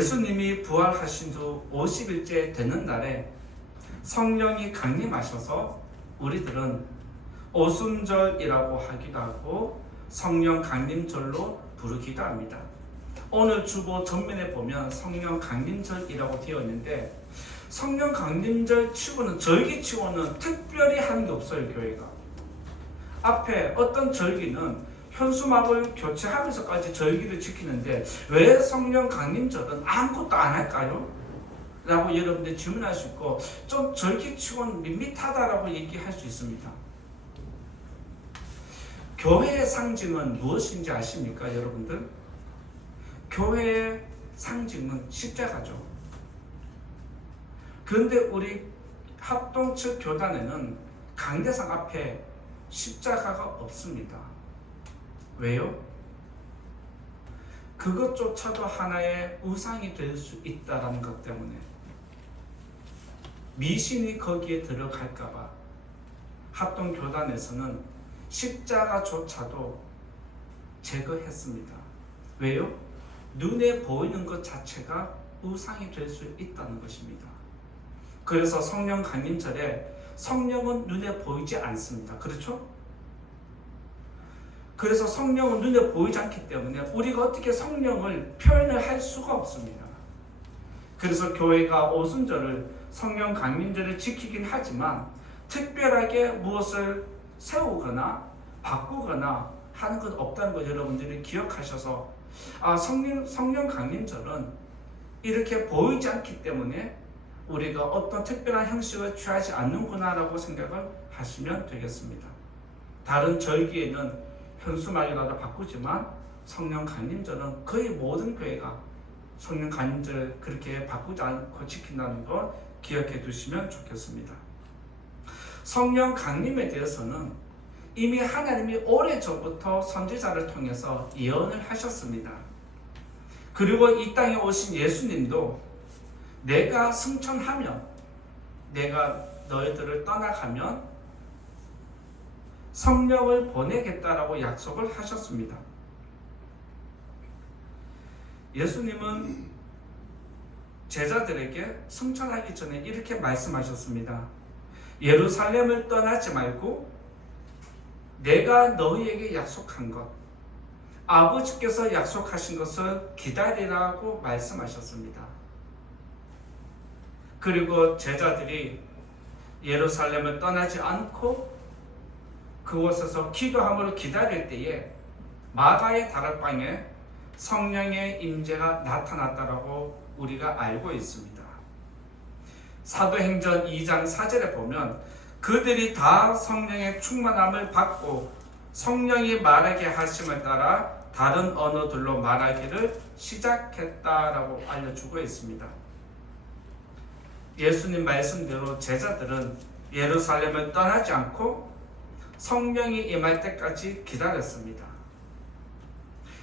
예수님이 부활하신 후 50일째 되는 날에 성령이 강림하셔서 우리들은 오순절이라고 하기도 하고 성령 강림절로 부르기도 합니다. 오늘 주보 전면에 보면 성령 강림절이라고 되어 있는데, 성령 강림절 치고는, 절기 치고는 특별히 하는 게 없어요. 교회가 앞에 어떤 절기는 현수막을 교체하면서까지 절기를 지키는데 왜 성령 강림절은 아무것도 안 할까요? 라고 여러분들 질문할 수 있고, 좀 절기치고는 밋밋하다라고 얘기할 수 있습니다. 교회의 상징은 무엇인지 아십니까, 여러분들? 교회의 상징은 십자가죠. 그런데 우리 합동 측 교단에는 강대상 앞에 십자가가 없습니다. 왜요? 그것조차도 하나의 우상이 될 수 있다는 것 때문에, 미신이 거기에 들어갈까봐 합동교단에서는 십자가조차도 제거했습니다. 왜요? 눈에 보이는 것 자체가 우상이 될 수 있다는 것입니다. 그래서 성령 강림절에 성령은 눈에 보이지 않습니다. 그렇죠? 그래서 성령은 눈에 보이지 않기 때문에 우리가 어떻게 성령을 표현을 할 수가 없습니다. 그래서 교회가 오순절을, 성령 강림절을 지키긴 하지만 특별하게 무엇을 세우거나 바꾸거나 하는 것 없다는 것 여러분들이 기억하셔서, 성령 강림절은 이렇게 보이지 않기 때문에 우리가 어떤 특별한 형식을 취하지 않는구나 라고 생각을 하시면 되겠습니다. 다른 절기에는 현수막이라도 바꾸지만 성령 강림절은 거의 모든 교회가 성령 강림절을 그렇게 바꾸지 않고 지킨다는 거 기억해 두시면 좋겠습니다. 성령 강림에 대해서는 이미 하나님이 오래전부터 선지자를 통해서 예언을 하셨습니다. 그리고 이 땅에 오신 예수님도 내가 승천하면, 내가 너희들을 떠나가면 성령을 보내겠다라고 약속을 하셨습니다. 예수님은 제자들에게 승천하기 전에 이렇게 말씀하셨습니다. 예루살렘을 떠나지 말고 내가 너희에게 약속한 것, 아버지께서 약속하신 것을 기다리라고 말씀하셨습니다. 그리고 제자들이 예루살렘을 떠나지 않고 그곳에서 기도함으로 기다릴 때에 마가의 다락방에 성령의 임재가 나타났다라고 우리가 알고 있습니다. 사도행전 2장 4절에 보면 그들이 다 성령의 충만함을 받고 성령이 말하게 하심을 따라 다른 언어들로 말하기를 시작했다라고 알려주고 있습니다. 예수님 말씀대로 제자들은 예루살렘을 떠나지 않고 성령이 임할 때까지 기다렸습니다.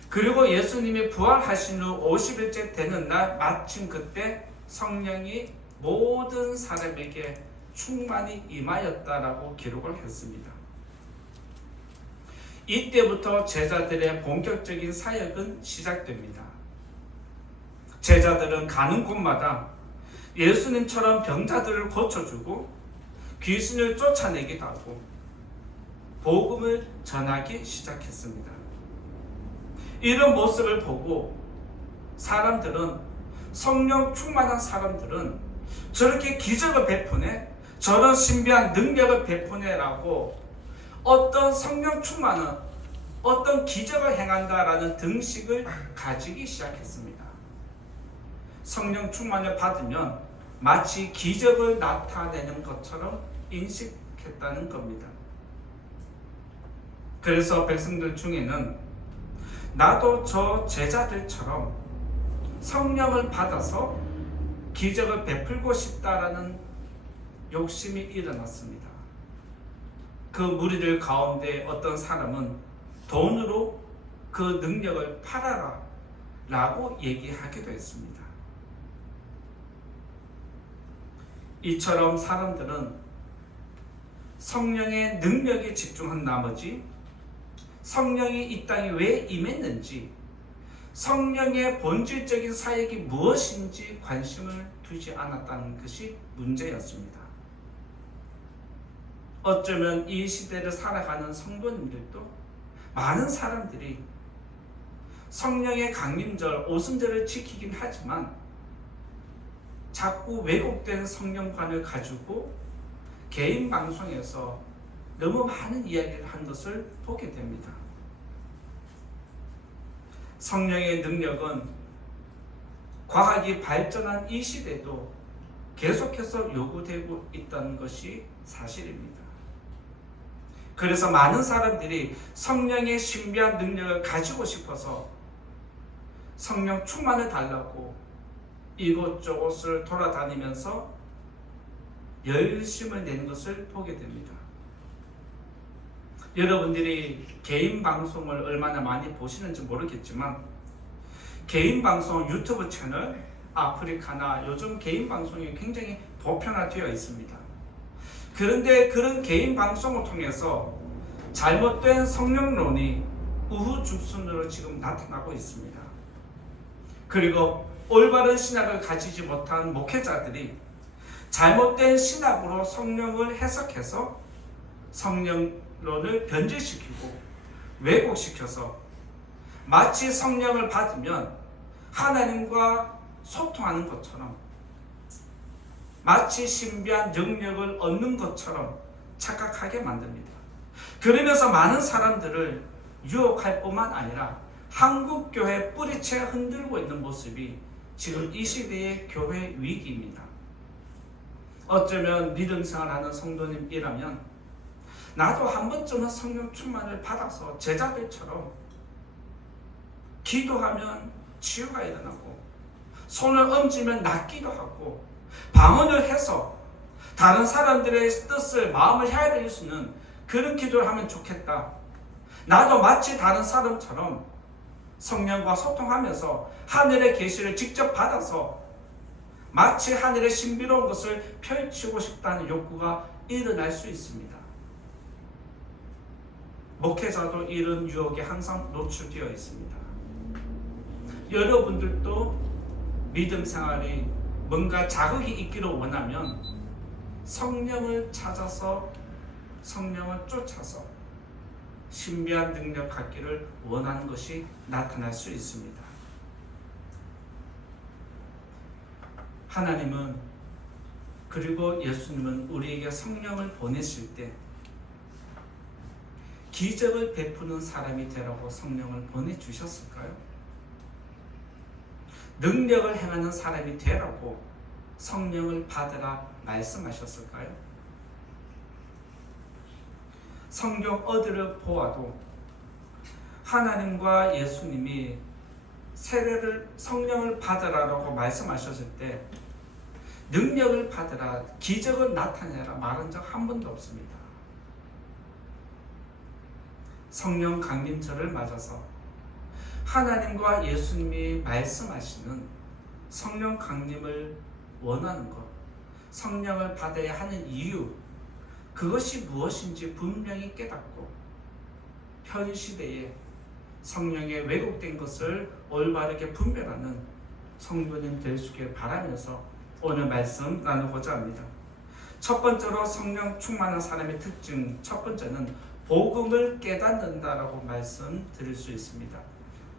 그리고 예수님이 부활하신 후 50일째 되는 날 마침 그때 성령이 모든 사람에게 충만히 임하였다라고 기록을 했습니다. 이때부터 제자들의 본격적인 사역은 시작됩니다. 제자들은 가는 곳마다 예수님처럼 병자들을 고쳐주고 귀신을 쫓아내기도 하고 복음을 전하기 시작했습니다. 이런 모습을 보고 사람들은, 성령 충만한 사람들은 저렇게 기적을 베푸네, 저런 신비한 능력을 베푸네라고 어떤 성령 충만은 어떤 기적을 행한다라는 등식을 가지기 시작했습니다. 성령 충만을 받으면 마치 기적을 나타내는 것처럼 인식했다는 겁니다. 그래서 백성들 중에는 나도 저 제자들처럼 성령을 받아서 기적을 베풀고 싶다라는 욕심이 일어났습니다. 그 무리들 가운데 어떤 사람은 돈으로 그 능력을 팔아라 라고 얘기하기도 했습니다. 이처럼 사람들은 성령의 능력에 집중한 나머지 성령이 이 땅에 왜 임했는지, 성령의 본질적인 사역이 무엇인지 관심을 두지 않았다는 것이 문제였습니다. 어쩌면 이 시대를 살아가는 성도님들도 많은 사람들이 성령의 강림절, 오순절을 지키긴 하지만 자꾸 왜곡된 성령관을 가지고 개인 방송에서 너무 많은 이야기를 한 것을 보게 됩니다. 성령의 능력은 과학이 발전한 이 시대도 계속해서 요구되고 있다는 것이 사실입니다. 그래서 많은 사람들이 성령의 신비한 능력을 가지고 싶어서 성령 충만을 달라고 이곳저곳을 돌아다니면서 열심을 내는 것을 보게 됩니다. 여러분들이 개인 방송을 얼마나 많이 보시는지 모르겠지만 개인 방송 유튜브 채널 아프리카나 요즘 개인 방송이 굉장히 보편화되어 있습니다. 그런데 그런 개인 방송을 통해서 잘못된 성령론이 우후죽순으로 지금 나타나고 있습니다. 그리고 올바른 신학을 가지지 못한 목회자들이 잘못된 신학으로 성령을 해석해서 성령론을 변질시키고 왜곡시켜서 마치 성령을 받으면 하나님과 소통하는 것처럼 마치 신비한 능력을 얻는 것처럼 착각하게 만듭니다. 그러면서 많은 사람들을 유혹할 뿐만 아니라 한국교회 뿌리채 흔들고 있는 모습이 지금 이 시대의 교회 위기입니다. 어쩌면 믿음 생활하는 성도님이라면 나도 한 번쯤은 성령 충만을 받아서 제자들처럼 기도하면 치유가 일어나고 손을 얹으면 낫기도 하고 방언을 해서 다른 사람들의 뜻을 마음을 헤아릴 수 있는 그런 기도를 하면 좋겠다. 나도 마치 다른 사람처럼 성령과 소통하면서 하늘의 계시를 직접 받아서 마치 하늘의 신비로운 것을 펼치고 싶다는 욕구가 일어날 수 있습니다. 목회자도 이런 유혹에 항상 노출되어 있습니다. 여러분들도 믿음 생활이 뭔가 자극이 있기를 원하면 성령을 찾아서 성령을 쫓아서 신비한 능력 갖기를 원하는 것이 나타날 수 있습니다. 하나님은 그리고 예수님은 우리에게 성령을 보내실 때 기적을 베푸는 사람이 되라고 성령을 보내주셨을까요? 능력을 행하는 사람이 되라고 성령을 받으라 말씀하셨을까요? 성경 어디를 보아도 하나님과 예수님이 세례를 성령을 받으라라고 말씀하셨을 때 능력을 받으라, 기적을 나타내라 말한 적 한 번도 없습니다. 성령 강림절을 맞아서 하나님과 예수님이 말씀하시는 성령 강림을 원하는 것, 성령을 받아야 하는 이유, 그것이 무엇인지 분명히 깨닫고 현 시대에 성령의 왜곡된 것을 올바르게 분별하는 성도님 될 수 있길 바라면서 오늘 말씀 나누고자 합니다. 첫 번째로 성령 충만한 사람의 특징, 첫 번째는 복음을 깨닫는다라고 말씀드릴 수 있습니다.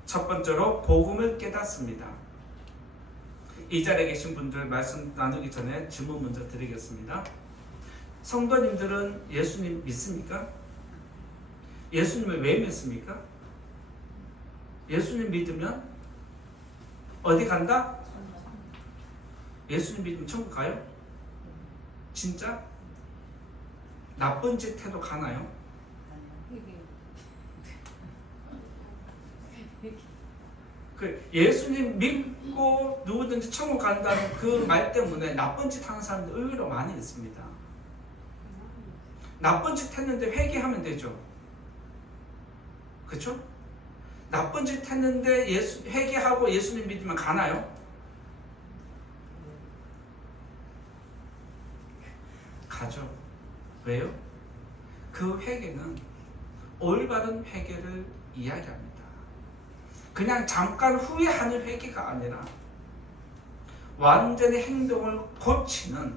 첫 번째로 복음을 깨닫습니다. 이 자리에 계신 분들 말씀 나누기 전에 질문 먼저 드리겠습니다. 성도님들은 예수님 믿습니까? 예수님을 왜 믿습니까? 예수님 믿으면 어디 간다? 예수님 믿으면 천국 가요? 진짜? 나쁜 짓 해도 가나요? 예수님 믿고 누구든지 천국 간다는 그 말 때문에 나쁜 짓 하는 사람들 의외로 많이 있습니다. 나쁜 짓 했는데 회개하면 되죠. 그렇죠? 나쁜 짓 했는데 회개하고 예수님 믿으면 가나요? 가죠. 왜요? 그 회개는 올바른 회개를 이야기합니다. 그냥 잠깐 후회하는 회개가 아니라 완전히 행동을 고치는,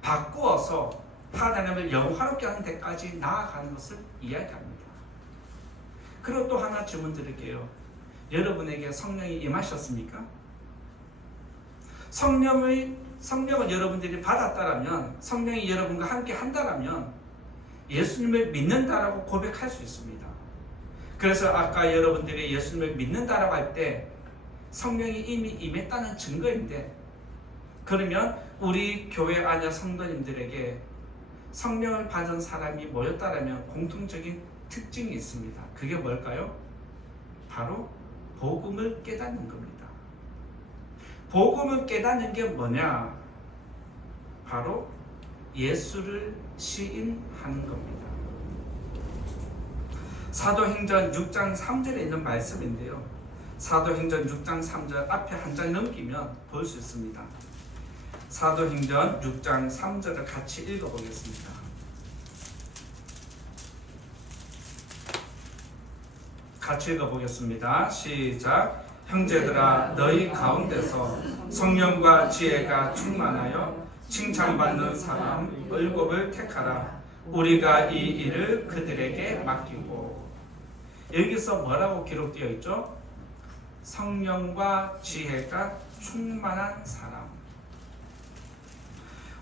바꾸어서 하나님을 영화롭게 하는 데까지 나아가는 것을 이야기합니다. 그리고 또 하나 질문 드릴게요. 여러분에게 성령이 임하셨습니까? 성령을 여러분들이 받았다라면, 성령이 여러분과 함께 한다라면 예수님을 믿는다라고 고백할 수 있습니다. 그래서 아까 여러분들이 예수님을 믿는다라고 할 때 성령이 이미 임했다는 증거인데, 그러면 우리 교회 안에 성도님들에게 성령을 받은 사람이 모였다라면 공통적인 특징이 있습니다. 그게 뭘까요? 바로 복음을 깨닫는 겁니다. 복음을 깨닫는 게 뭐냐? 바로 예수를 시인하는 겁니다. 사도행전 6장 3절에 있는 말씀인데요. 사도행전 6장 3절 앞에 한 장 넘기면 볼 수 있습니다. 사도행전 6장 3절을 같이 읽어보겠습니다. 같이 읽어보겠습니다. 시작. 형제들아, 너희 가운데서 성령과 지혜가 충만하여 칭찬받는 사람 7을 택하라. 우리가 이 일을 그들에게 맡기고. 여기서 뭐라고 기록되어 있죠? 성령과 지혜가 충만한 사람.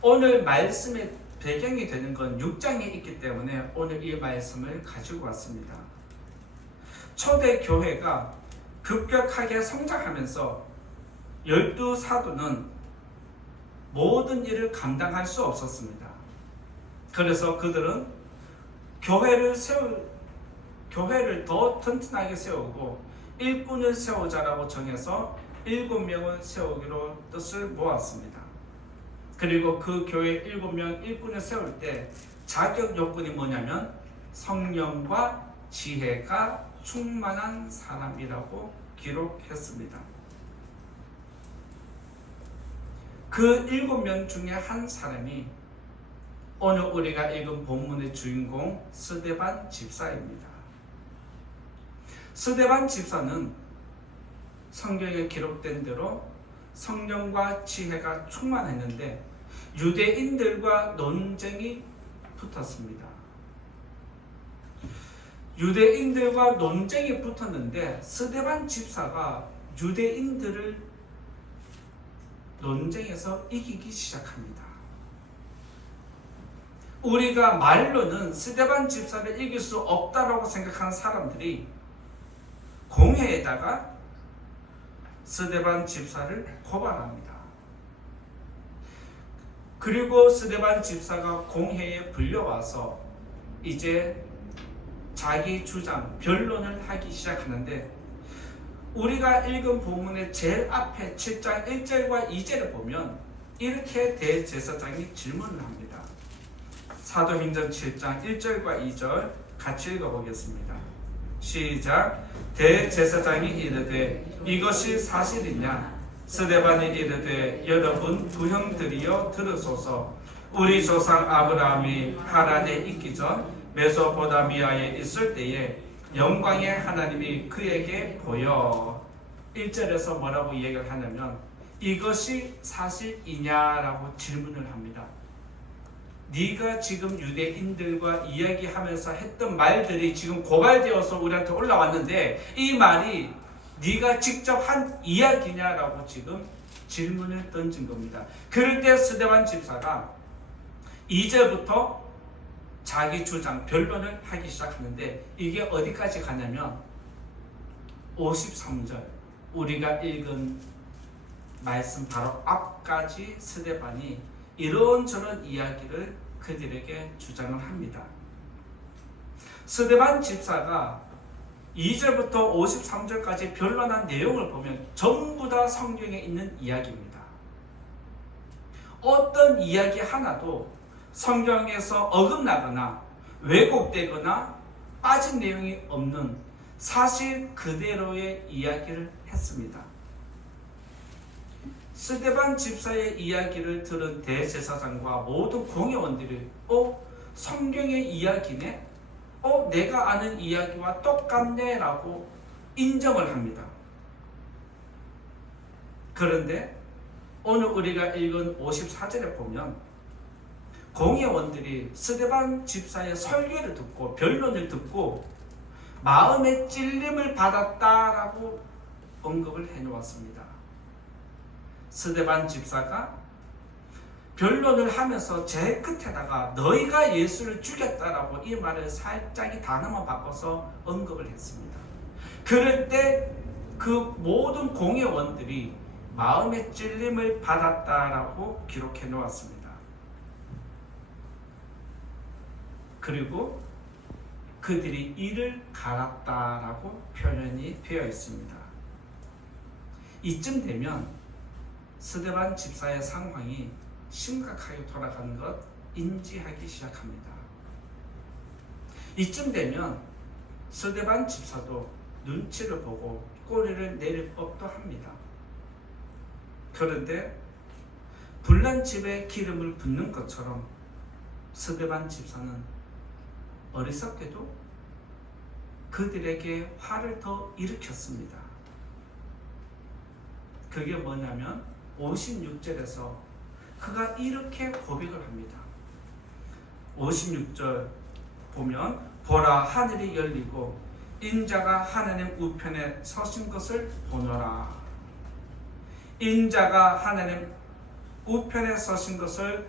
오늘 말씀의 배경이 되는 건 6장에 있기 때문에 오늘 이 말씀을 가지고 왔습니다. 초대 교회가 급격하게 성장하면서 12사도는 모든 일을 감당할 수 없었습니다. 그래서 그들은 교회를 더 튼튼하게 세우고 일꾼을 세우자라고 정해서 7명을 세우기로 뜻을 모았습니다. 그리고 그 교회 7명 일꾼을 세울 때 자격 요건이 뭐냐면 성령과 지혜가 충만한 사람이라고 기록했습니다. 그 7명 중에 한 사람이 오늘 우리가 읽은 본문의 주인공 스데반 집사입니다. 스데반 집사는 성경에 기록된 대로 성령과 지혜가 충만했는데 유대인들과 논쟁이 붙었습니다. 유대인들과 논쟁이 붙었는데 스데반 집사가 유대인들을 논쟁에서 이기기 시작합니다. 우리가 말로는 스데반 집사를 이길 수 없다라고 생각하는 사람들이 공회에다가 스데반 집사를 고발합니다. 그리고 스데반 집사가 공회에 불려와서 이제 자기 주장, 변론을 하기 시작하는데, 우리가 읽은 본문의 제일 앞에 7장 1절과 2절을 보면 이렇게 대제사장이 질문을 합니다. 사도행전 7장 1절과 2절 같이 읽어보겠습니다. 시작. 대제사장이 이르되 이것이 사실이냐? 스데반이 이르되 여러분 두 형들이여 들으소서. 우리 조상 아브라함이 하란에 있기 전 메소포타미아에 있을 때에 영광의 하나님이 그에게 보여. 1절에서 뭐라고 얘기를 하냐면 이것이 사실이냐라고 질문을 합니다. 네가 지금 유대인들과 이야기하면서 했던 말들이 지금 고발되어서 우리한테 올라왔는데 이 말이 네가 직접 한 이야기냐라고 지금 질문을 던진 겁니다. 그럴 때 스데반 집사가 2절부터 자기 주장, 변론을 하기 시작하는데 이게 어디까지 가냐면 53절, 우리가 읽은 말씀 바로 앞까지 스데반이 이런저런 이야기를 그들에게 주장을 합니다. 스데반 집사가 2절부터 53절까지 변론한 내용을 보면 전부 다 성경에 있는 이야기입니다. 어떤 이야기 하나도 성경에서 어긋나거나 왜곡되거나 빠진 내용이 없는 사실 그대로의 이야기를 했습니다. 스데반 집사의 이야기를 들은 대제사장과 모든 공회원들이 성경의 이야기네? 내가 아는 이야기와 똑같네 라고 인정을 합니다. 그런데 오늘 우리가 읽은 54절에 보면 공회원들이 스데반 집사의 설교를 듣고 변론을 듣고 마음의 찔림을 받았다라고 언급을 해놓았습니다. 스데반 집사가 변론을 하면서 제 끝에다가 너희가 예수를 죽였다라고 이 말을 살짝 단어만 바꿔서 언급을 했습니다. 그럴 때 그 모든 공회원들이 마음의 찔림을 받았다라고 기록해 놓았습니다. 그리고 그들이 이를 갈았다라고 표현이 되어 있습니다. 이쯤 되면 스데반 집사의 상황이 심각하게 돌아가는 것 인지하기 시작합니다. 이쯤 되면 스데반 집사도 눈치를 보고 꼬리를 내릴 법도 합니다. 그런데 불난 집에 기름을 붓는 것처럼 스데반 집사는 어리석게도 그들에게 화를 더 일으켰습니다. 그게 뭐냐면 56절에서 그가 이렇게 고백을 합니다. 56절 보면 보라 하늘이 열리고 인자가 하나님 우편에 서신 것을 보노라. 인자가 하나님 우편에 서신 것을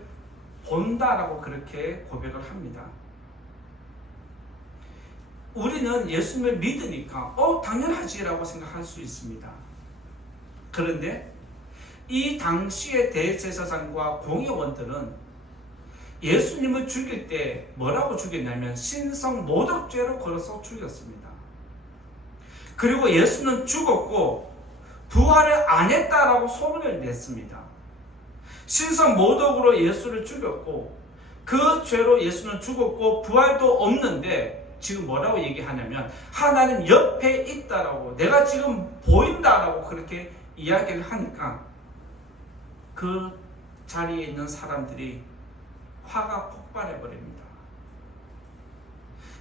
본다라고 그렇게 고백을 합니다. 우리는 예수님을 믿으니까 당연하지라고 생각할 수 있습니다. 그런데 이 당시의 대제사장과 공회원들은 예수님을 죽일 때 뭐라고 죽였냐면 신성 모독죄로 걸어서 죽였습니다. 그리고 예수는 죽었고 부활을 안 했다라고 소문을 냈습니다. 신성 모독으로 예수를 죽였고 그 죄로 예수는 죽었고 부활도 없는데 지금 뭐라고 얘기하냐면 하나님 옆에 있다라고, 내가 지금 보인다라고 그렇게 이야기를 하니까 그 자리에 있는 사람들이 화가 폭발해 버립니다.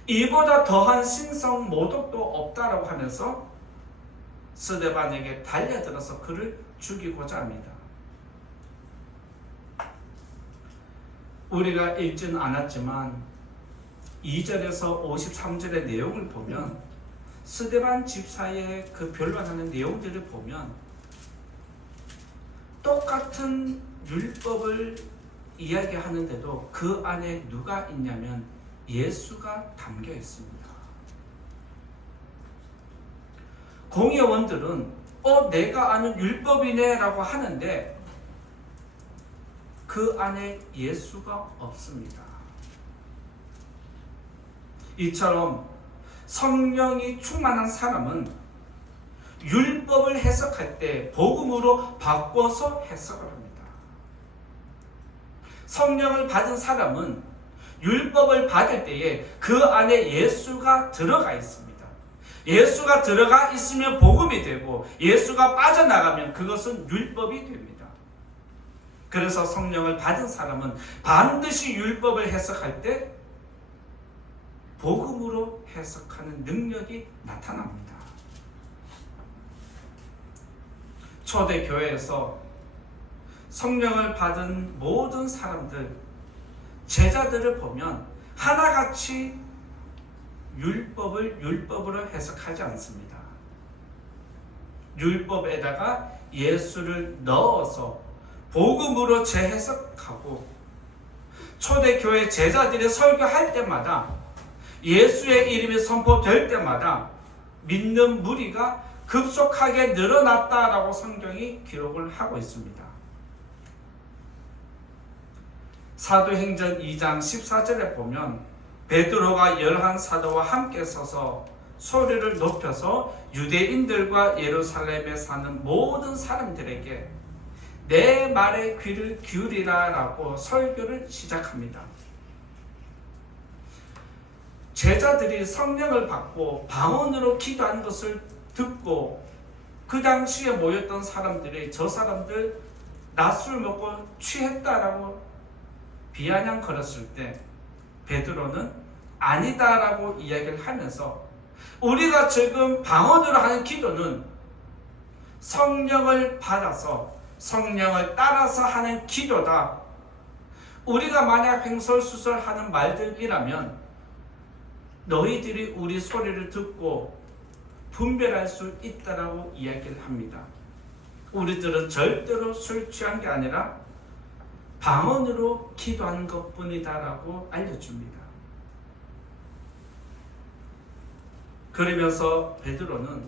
이보다 더한 신성 모독도 없다라고 하면서 스데반에게 달려들어서 그를 죽이고자 합니다. 우리가 읽지는 않았지만 2절에서 53절의 내용을 보면 스데반 집사의 그 변론하는 내용들을 보면 똑같은 율법을 이야기하는데도 그 안에 누가 있냐면 예수가 담겨 있습니다. 공회원들은 내가 아는 율법이네 라고 하는데 그 안에 예수가 없습니다. 이처럼 성령이 충만한 사람은 율법을 해석할 때 복음으로 바꿔서 해석을 합니다. 성령을 받은 사람은 율법을 받을 때에 그 안에 예수가 들어가 있습니다. 예수가 들어가 있으면 복음이 되고 예수가 빠져나가면 그것은 율법이 됩니다. 그래서 성령을 받은 사람은 반드시 율법을 해석할 때 복음으로 해석하는 능력이 나타납니다. 초대교회에서 성령을 받은 모든 사람들, 제자들을 보면 하나같이 율법을 율법으로 해석하지 않습니다. 율법에다가 예수를 넣어서 복음으로 재해석하고 초대교회 제자들이 설교할 때마다 예수의 이름이 선포될 때마다 믿는 무리가 급속하게 늘어났다라고 성경이 기록을 하고 있습니다. 사도행전 2장 14절에 보면 베드로가 11사도와 함께 서서 소리를 높여서 유대인들과 예루살렘에 사는 모든 사람들에게 내 말에 귀를 기울이라 라고 설교를 시작합니다. 제자들이 성령을 받고 방언으로 기도한 것을 듣고 그 당시에 모였던 사람들이 저 사람들 낮술 먹고 취했다라고 비아냥거렸을 때 베드로는 아니다라고 이야기를 하면서 우리가 지금 방언으로 하는 기도는 성령을 받아서 성령을 따라서 하는 기도다. 우리가 만약 횡설수설하는 말들이라면 너희들이 우리 소리를 듣고 분별할 수 있다라고 이야기를 합니다. 우리들은 절대로 술 취한 게 아니라 방언으로 기도하는 것뿐이다라고 알려줍니다. 그러면서 베드로는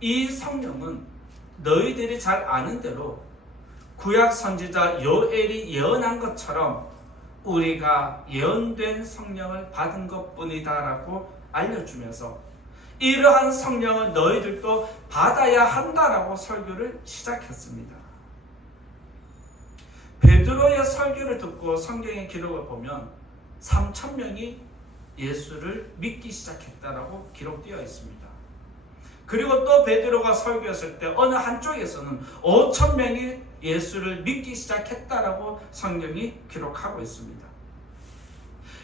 이 성령은 너희들이 잘 아는 대로 구약 선지자 요엘이 예언한 것처럼 우리가 예언된 성령을 받은 것뿐이다라고 알려주면서 이러한 성령을 너희들도 받아야 한다라고 설교를 시작했습니다. 베드로의 설교를 듣고 성경의 기록을 보면 3,000명이 예수를 믿기 시작했다라고 기록되어 있습니다. 그리고 또 베드로가 설교했을 때 어느 한쪽에서는 5,000명이 예수를 믿기 시작했다라고 성경이 기록하고 있습니다.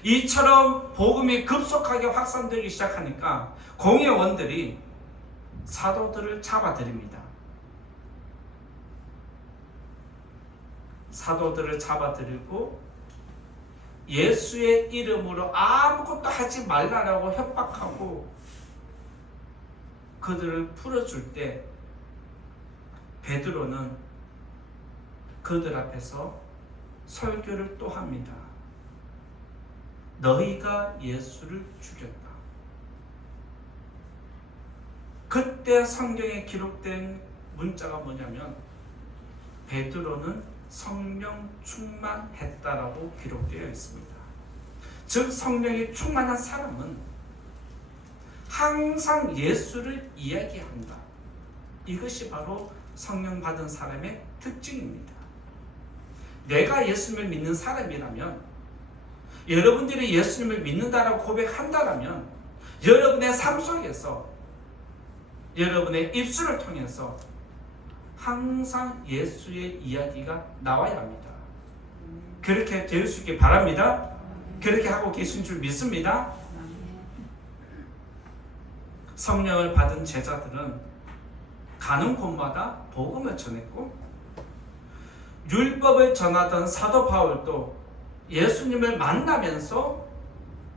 이처럼 복음이 급속하게 확산되기 시작하니까 공회원들이 사도들을 잡아들입니다. 사도들을 잡아들이고 예수의 이름으로 아무것도 하지 말라라고 협박하고 그들을 풀어줄 때 베드로는 그들 앞에서 설교를 또 합니다. 너희가 예수를 죽였다. 그때 성경에 기록된 문자가 뭐냐면 베드로는 성령 충만했다라고 기록되어 있습니다. 즉 성령이 충만한 사람은 항상 예수를 이야기한다. 이것이 바로 성령 받은 사람의 특징입니다. 내가 예수님을 믿는 사람이라면, 여러분들이 예수님을 믿는다라고 고백한다라면 여러분의 삶 속에서 여러분의 입술을 통해서 항상 예수의 이야기가 나와야 합니다. 그렇게 될 수 있길 바랍니다. 그렇게 하고 계신 줄 믿습니다. 성령을 받은 제자들은 가는 곳마다 복음을 전했고, 율법을 전하던 사도 바울도 예수님을 만나면서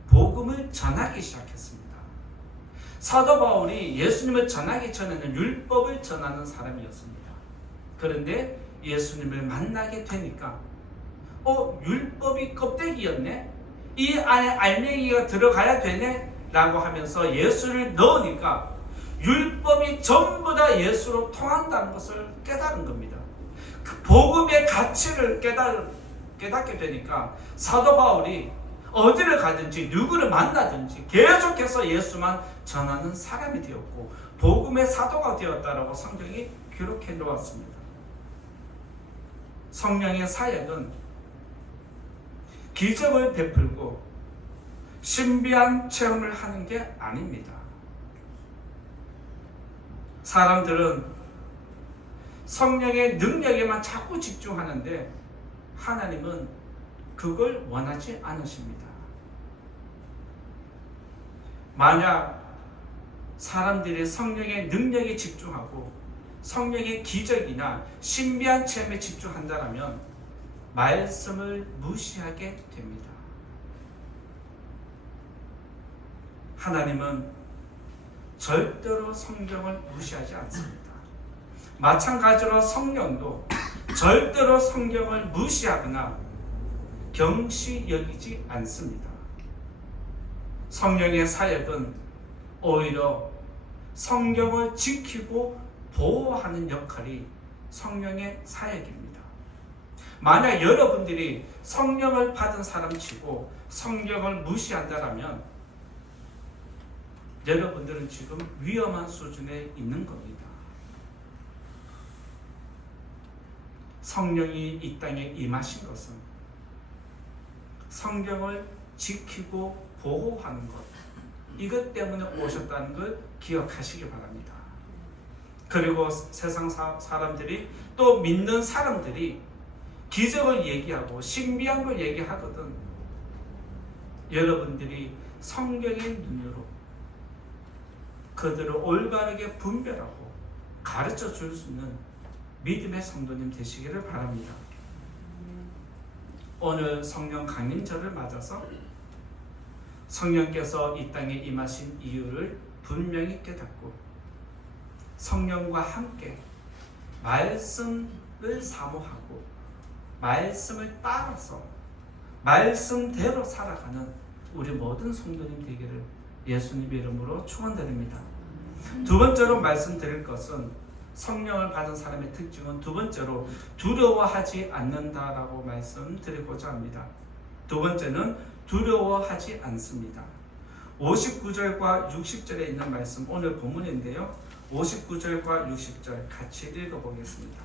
복음을 전하기 시작했습니다. 사도 바울이 예수님을 전하기 전에는 율법을 전하는 사람이었습니다. 그런데 예수님을 만나게 되니까 율법이 껍데기였네? 이 안에 알맹이가 들어가야 되네? 라고 하면서 예수를 넣으니까 율법이 전부 다 예수로 통한다는 것을 깨달은 겁니다. 그 복음의 가치를 깨닫게 되니까 사도 바울이 어디를 가든지 누구를 만나든지 계속해서 예수만 전하는 사람이 되었고 복음의 사도가 되었다라고 성경이 기록해 놓았습니다. 성령의 사역은 기적을 베풀고 신비한 체험을 하는 게 아닙니다. 사람들은 성령의 능력에만 자꾸 집중하는데 하나님은 그걸 원하지 않으십니다. 만약 사람들이 성령의 능력에 집중하고 성령의 기적이나 신비한 체험에 집중한다면 말씀을 무시하게 됩니다. 하나님은 절대로 성경을 무시하지 않습니다. 마찬가지로 성령도 절대로 성경을 무시하거나 경시 여기지 않습니다. 성령의 사역은 오히려 성경을 지키고 보호하는 역할이 성령의 사역입니다. 만약 여러분들이 성령을 받은 사람치고 성경을 무시한다면 여러분들은 지금 위험한 수준에 있는 겁니다. 성령이 이 땅에 임하신 것은 성경을 지키고 보호하는 것, 이것 때문에 오셨다는 걸 기억하시기 바랍니다. 그리고 세상 사람들이 또 믿는 사람들이 기적을 얘기하고 신비한 걸 얘기하거든 여러분들이 성경의 눈으로 그들을 올바르게 분별하고 가르쳐 줄 수 있는 믿음의 성도님 되시기를 바랍니다. 오늘 성령 강림절을 맞아서 성령께서 이 땅에 임하신 이유를 분명히 깨닫고 성령과 함께 말씀을 사모하고 말씀을 따라서 말씀대로 살아가는 우리 모든 성도님 되기를 예수님 이름으로 축원드립니다. 두 번째로 말씀드릴 것은 성령을 받은 사람의 특징은 두 번째로 두려워하지 않는다라고 말씀드리고자 합니다. 두 번째는 두려워하지 않습니다. 59절과 60절에 있는 말씀 오늘 본문인데요. 59절과 60절 같이 읽어보겠습니다.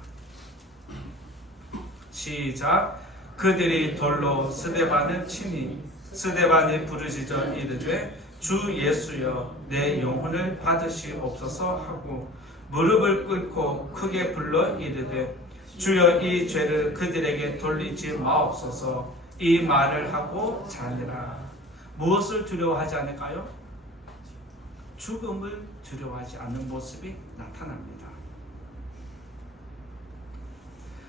시작. 그들이 돌로 스데반을 치니 스데반이 부르짖어 이르되 주 예수여 내 영혼을 받으시옵소서 하고 무릎을 꿇고 크게 불러 이르되 주여 이 죄를 그들에게 돌리지 마옵소서. 이 말을 하고 자니라. 무엇을 두려워하지 않을까요? 죽음을 두려워하지 않는 모습이 나타납니다.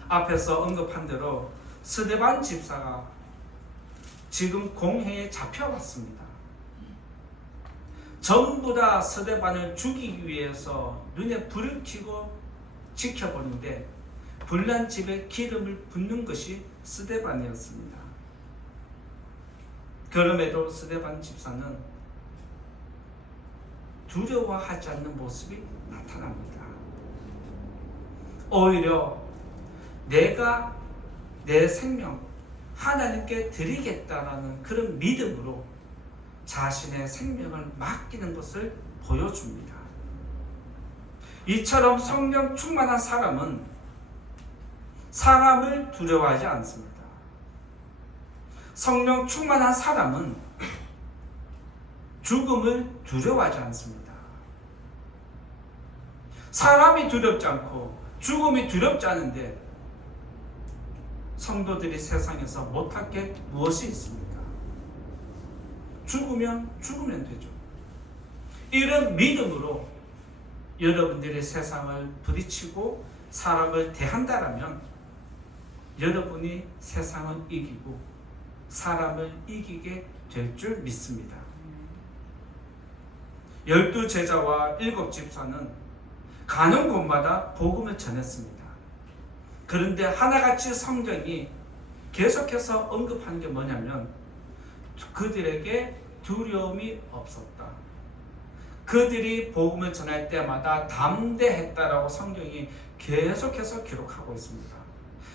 앞에서 언급한 대로 스데반 집사가 지금 공회에 잡혀왔습니다. 전부 다 스데반을 죽이기 위해서 눈에 불을 켜고 지켜보는데 불난 집에 기름을 붓는 것이 스데반이었습니다. 그럼에도 스데반 집사는 두려워하지 않는 모습이 나타납니다. 오히려 내가 내 생명 하나님께 드리겠다라는 그런 믿음으로 자신의 생명을 맡기는 것을 보여줍니다. 이처럼 성령 충만한 사람은 사람을 두려워하지 않습니다. 성령 충만한 사람은 죽음을 두려워하지 않습니다. 사람이 두렵지 않고 죽음이 두렵지 않은데 성도들이 세상에서 못할 게 무엇이 있습니까? 죽으면 되죠. 이런 믿음으로 여러분들이 세상을 부딪히고 사람을 대한다라면 여러분이 세상을 이기고 사람을 이기게 될 줄 믿습니다. 12 제자와 7 집사는 가는 곳마다 복음을 전했습니다. 그런데 하나같이 성경이 계속해서 언급하는 게 뭐냐면 그들에게 두려움이 없었다. 그들이 복음을 전할 때마다 담대했다라고 성경이 계속해서 기록하고 있습니다.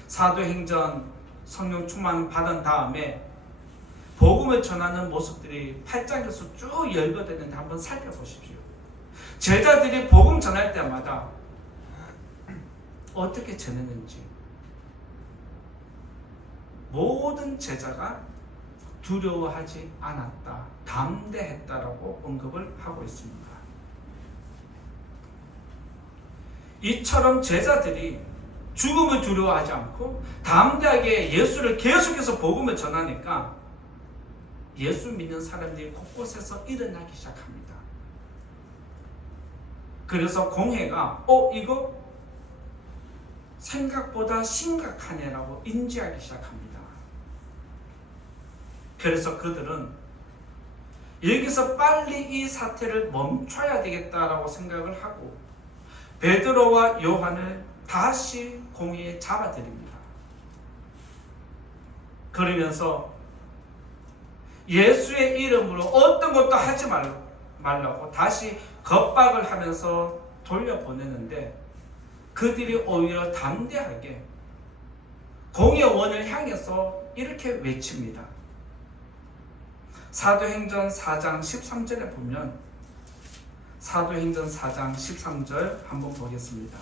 사도행전 성령 충만 받은 다음에 복음을 전하는 모습들이 8장에서 쭉 열거되는데 한번 살펴보십시오. 제자들이 복음 전할 때마다 어떻게 전했는지 모든 제자가 두려워하지 않았다, 담대했다라고 언급을 하고 있습니다. 이처럼 제자들이 죽음을 두려워하지 않고 담대하게 예수를 계속해서 복음을 전하니까 예수 믿는 사람들이 곳곳에서 일어나기 시작합니다. 그래서 공회가 이거 생각보다 심각하네라고 인지하기 시작합니다. 그래서 그들은 여기서 빨리 이 사태를 멈춰야 되겠다라고 생각을 하고 베드로와 요한을 다시 공회에 잡아들입니다. 그러면서 예수의 이름으로 어떤 것도 하지 말라고 다시 겁박을 하면서 돌려보내는데 그들이 오히려 담대하게 공회원을 향해서 이렇게 외칩니다. 사도행전 4장 13절에 보면 사도행전 4장 13절 한번 보겠습니다.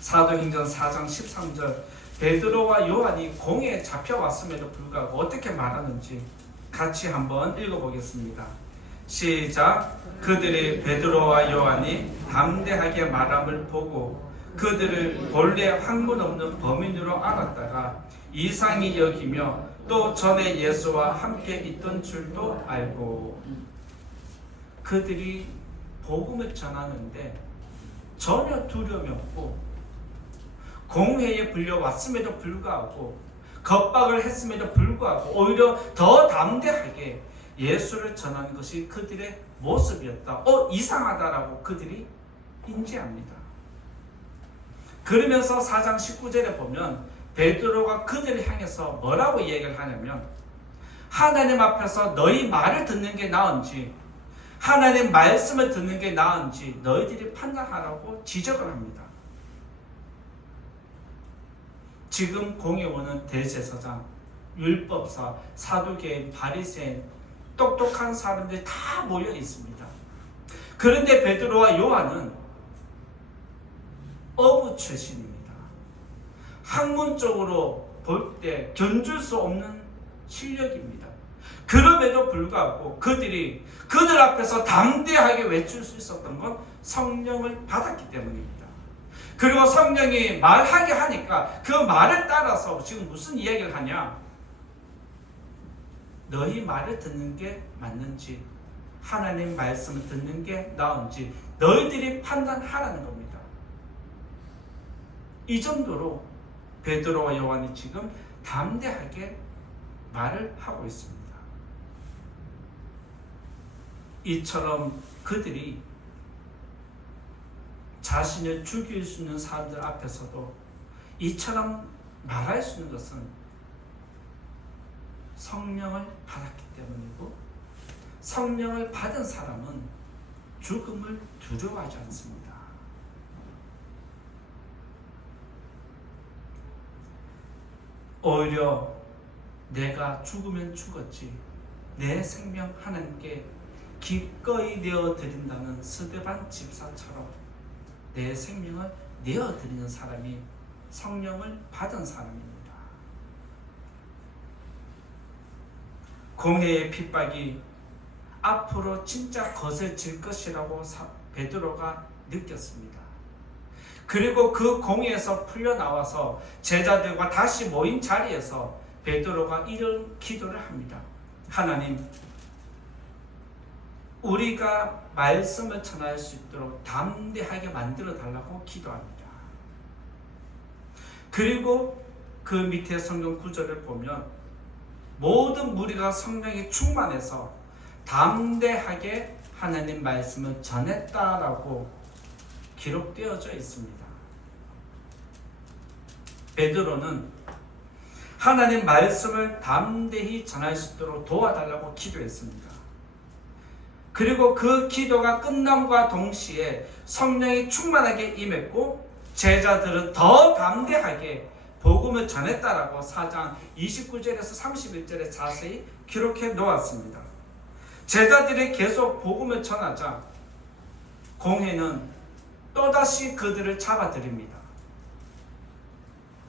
사도행전 4장 13절 베드로와 요한이 공회에 잡혀왔음에도 불구하고 어떻게 말하는지 같이 한번 읽어보겠습니다. 시작. 그들이 베드로와 요한이 담대하게 말함을 보고 그들을 본래 학문 없는 범인으로 알았다가 이상히 여기며 또 전에 예수와 함께 있던 줄도 알고. 그들이 복음을 전하는데 전혀 두려움이 없고 공회에 불려왔음에도 불구하고 겁박을 했음에도 불구하고 오히려 더 담대하게 예수를 전하는 것이 그들의 모습이었다. 이상하다라고 그들이 인지합니다. 그러면서 4장 19절에 보면 베드로가 그들을 향해서 뭐라고 얘기를 하냐면 하나님 앞에서 너희 말을 듣는 게 나은지 하나님 말씀을 듣는 게 나은지 너희들이 판단하라고 지적을 합니다. 지금 공회원은 대제사장, 율법사, 사두개인, 바리새인 똑똑한 사람들이 다 모여 있습니다. 그런데 베드로와 요한은 어부 출신입니다. 학문적으로 볼 때 견줄 수 없는 실력입니다. 그럼에도 불구하고 그들이 그들 앞에서 담대하게 외칠 수 있었던 건 성령을 받았기 때문입니다. 그리고 성령이 말하게 하니까 그 말을 따라서 지금 무슨 이야기를 하냐? 너희 말을 듣는 게 맞는지 하나님 말씀을 듣는 게 나은지 너희들이 판단하라는 겁니다. 이 정도로 베드로와 요한이 지금 담대하게 말을 하고 있습니다. 이처럼 그들이 자신을 죽일 수 있는 사람들 앞에서도 이처럼 말할 수 있는 것은 성령을 받았기 때문이고 성령을 받은 사람은 죽음을 두려워하지 않습니다. 오히려 내가 죽으면 죽었지 내 생명 하나님께 기꺼이 내어드린다는 스데반 집사처럼 내 생명을 내어드리는 사람이 성령을 받은 사람입니다. 공회의 핍박이 앞으로 진짜 거세질 것이라고 베드로가 느꼈습니다. 그리고 그 공회에서 풀려나와서 제자들과 다시 모인 자리에서 베드로가 이런 기도를 합니다. 하나님, 우리가 말씀을 전할 수 있도록 담대하게 만들어 달라고 기도합니다. 그리고 그 밑에 성경 구절을 보면 모든 무리가 성령이 충만해서 담대하게 하나님 말씀을 전했다라고 기록되어져 있습니다. 베드로는 하나님 말씀을 담대히 전할 수 있도록 도와달라고 기도했습니다. 그리고 그 기도가 끝남과 동시에 성령이 충만하게 임했고 제자들은 더 담대하게 복음을 전했다라고 4장 29절에서 31절에 자세히 기록해 놓았습니다. 제자들이 계속 복음을 전하자 공회는 또다시 그들을 잡아들입니다.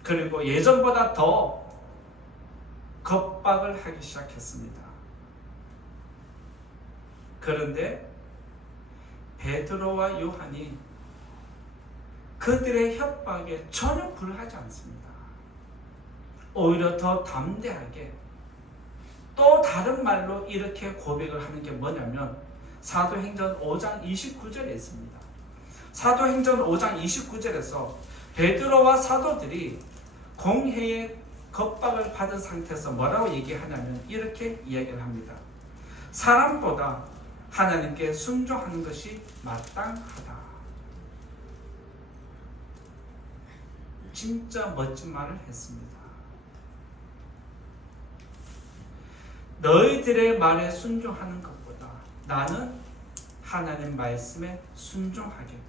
그리고 예전보다 더 겁박을 하기 시작했습니다. 그런데 베드로와 요한이 그들의 협박에 전혀 불하지 않습니다. 오히려 더 담대하게 또 다른 말로 이렇게 고백을 하는 게 뭐냐면 사도행전 5장 29절에 있습니다. 사도행전 5장 29절에서 베드로와 사도들이 공회의 겁박을 받은 상태에서 뭐라고 얘기하냐면 이렇게 이야기를 합니다. 사람보다 하나님께 순종하는 것이 마땅하다. 진짜 멋진 말을 했습니다. 너희들의 말에 순종하는 것보다 나는 하나님 말씀에 순종하겠다.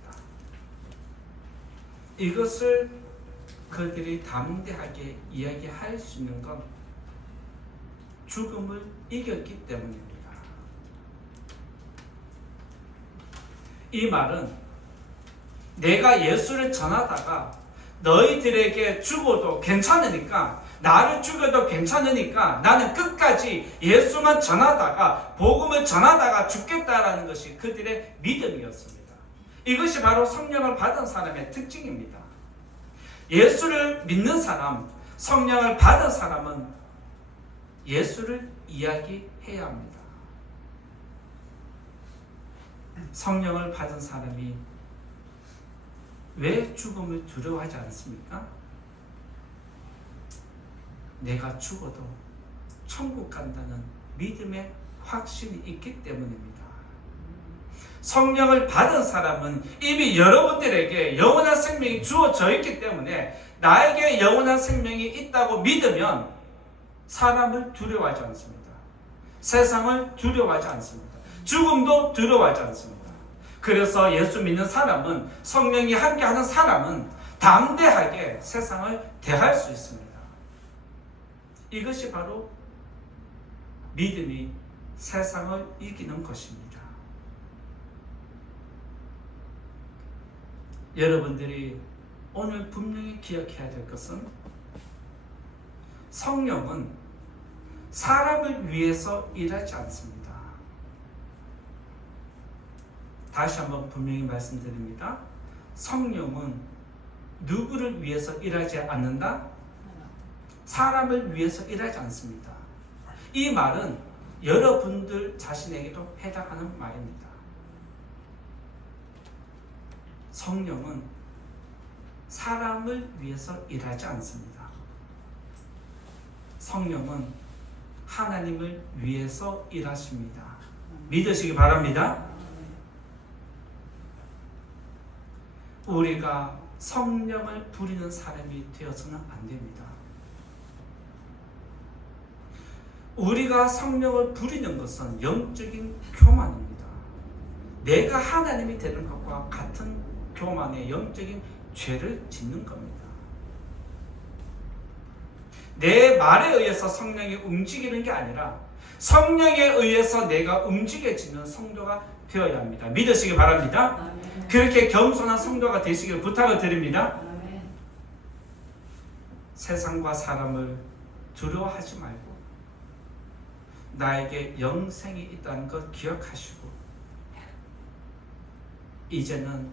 이것을 그들이 담대하게 이야기할 수 있는 건 죽음을 이겼기 때문입니다. 이 말은 내가 예수를 전하다가 너희들에게 죽어도 괜찮으니까 나를 죽여도 괜찮으니까 나는 끝까지 예수만 전하다가 복음을 전하다가 죽겠다라는 것이 그들의 믿음이었습니다. 이것이 바로 성령을 받은 사람의 특징입니다. 예수를 믿는 사람, 성령을 받은 사람은 예수를 이야기해야 합니다. 성령을 받은 사람이 왜 죽음을 두려워하지 않습니까? 내가 죽어도 천국 간다는 믿음의 확신이 있기 때문입니다. 성령을 받은 사람은 이미 여러분들에게 영원한 생명이 주어져 있기 때문에 나에게 영원한 생명이 있다고 믿으면 사람을 두려워하지 않습니다. 세상을 두려워하지 않습니다. 죽음도 두려워하지 않습니다. 그래서 예수 믿는 사람은, 성령이 함께하는 사람은 담대하게 세상을 대할 수 있습니다. 이것이 바로 믿음이 세상을 이기는 것입니다. 여러분들이 오늘 분명히 기억해야 될 것은, 성령은 사람을 위해서 일하지 않습니다. 다시 한번 분명히 말씀드립니다. 성령은 누구를 위해서 일하지 않는다? 사람을 위해서 일하지 않습니다. 이 말은 여러분들 자신에게도 해당하는 말입니다. 성령은 사람을 위해서 일하지 않습니다. 성령은 하나님을 위해서 일하십니다. 믿으시기 바랍니다. 우리가 성령을 부리는 사람이 되어서는 안 됩니다. 우리가 성령을 부리는 것은 영적인 교만입니다. 내가 하나님이 되는 것과 같은 교만의 영적인 죄를 짓는 겁니다. 내 말에 의해서 성령이 움직이는 게 아니라 성령에 의해서 내가 움직여지는 성도가 되어야 합니다. 믿으시기 바랍니다. 아멘. 그렇게 겸손한 성도가 되시길 부탁을 드립니다. 아멘. 세상과 사람을 두려워하지 말고 나에게 영생이 있다는 것 기억하시고, 이제는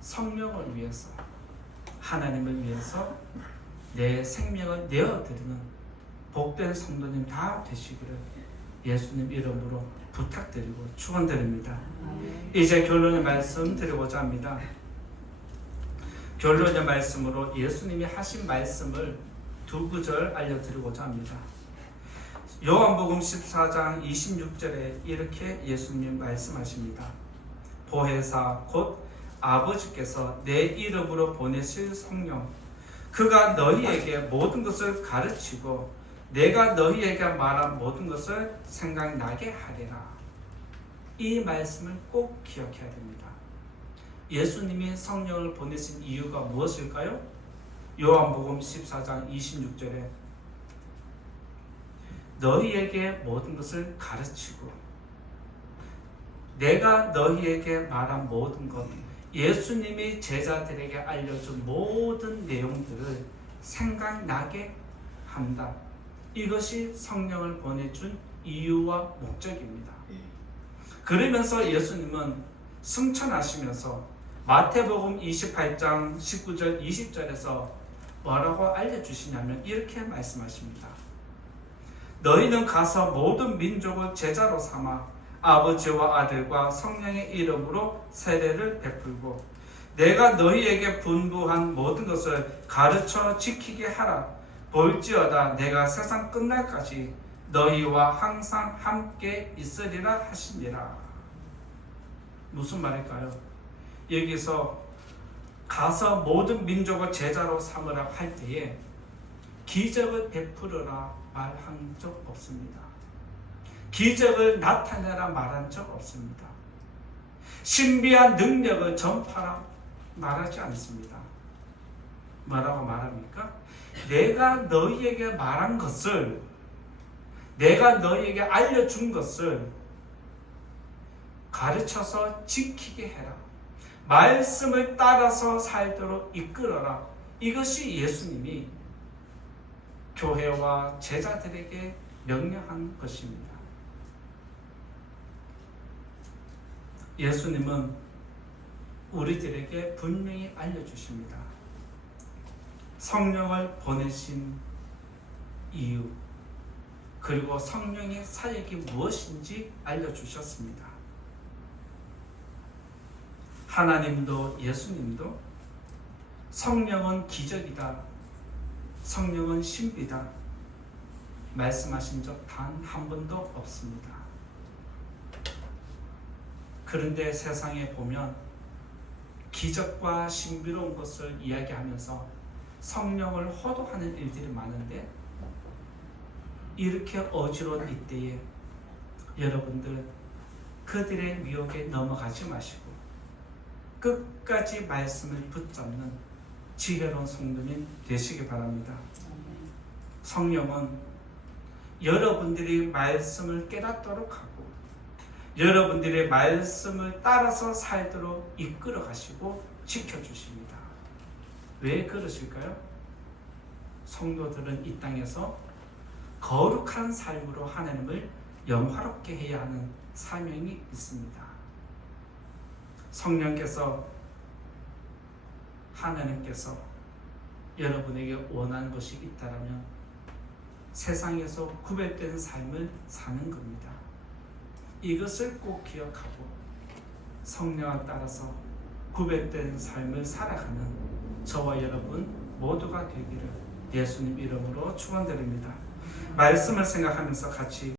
성령을 위해서, 하나님을 위해서 내 생명을 내어드리는 복된 성도님 다 되시기를 예수님 이름으로 부탁드리고 축원드립니다. 이제 결론의 말씀 드리고자 합니다. 결론의 말씀으로 예수님이 하신 말씀을 두 구절 알려드리고자 합니다. 요한복음 14장 26절에 이렇게 예수님 말씀하십니다. 보혜사 곧 아버지께서 내 이름으로 보내실 성령, 그가 너희에게 모든 것을 가르치고 내가 너희에게 말한 모든 것을 생각나게 하리라. 이 말씀을 꼭 기억해야 됩니다. 예수님이 성령을 보내신 이유가 무엇일까요? 요한복음 14장 26절에 너희에게 모든 것을 가르치고 내가 너희에게 말한 모든 것, 예수님이 제자들에게 알려준 모든 내용들을 생각나게 한다. 이것이 성령을 보내준 이유와 목적입니다. 그러면서 예수님은 승천하시면서 마태복음 28장 19절 20절에서 뭐라고 알려주시냐면 이렇게 말씀하십니다. 너희는 가서 모든 민족을 제자로 삼아 아버지와 아들과 성령의 이름으로 세례를 베풀고 내가 너희에게 분부한 모든 것을 가르쳐 지키게 하라. 볼지어다 내가 세상 끝날까지 너희와 항상 함께 있으리라 하시니라. 무슨 말일까요? 여기서 가서 모든 민족을 제자로 삼으라 할 때에 기적을 베풀으라 말한 적 없습니다. 기적을 나타내라 말한 적 없습니다. 신비한 능력을 전파라 말하지 않습니다. 뭐라고 말합니까? 내가 너희에게 말한 것을, 내가 너희에게 알려준 것을 가르쳐서 지키게 해라. 말씀을 따라서 살도록 이끌어라. 이것이 예수님이 교회와 제자들에게 명령한 것입니다. 예수님은 우리들에게 분명히 알려주십니다. 성령을 보내신 이유, 그리고 성령의 사역이 무엇인지 알려주셨습니다. 하나님도 예수님도 성령은 기적이다, 성령은 신비다 말씀하신 적 단 한 번도 없습니다. 그런데 세상에 보면 기적과 신비로운 것을 이야기하면서 성령을 호도하는 일들이 많은데, 이렇게 어지러운 이때에 여러분들 그들의 미혹에 넘어가지 마시고 끝까지 말씀을 붙잡는 지혜로운 성도님 되시기 바랍니다. 성령은 여러분들이 말씀을 깨닫도록 하고 여러분들의 말씀을 따라서 살도록 이끌어 가시고 지켜주십니다. 왜 그러실까요? 성도들은 이 땅에서 거룩한 삶으로 하나님을 영화롭게 해야 하는 사명이 있습니다. 성령께서, 하나님께서 여러분에게 원하는 것이 있다면 세상에서 구별된 삶을 사는 겁니다. 이것을 꼭 기억하고 성령을 따라서 구별된 삶을 살아가는 저와 여러분 모두가 되기를 예수님 이름으로 축원드립니다. 말씀을 생각하면서 같이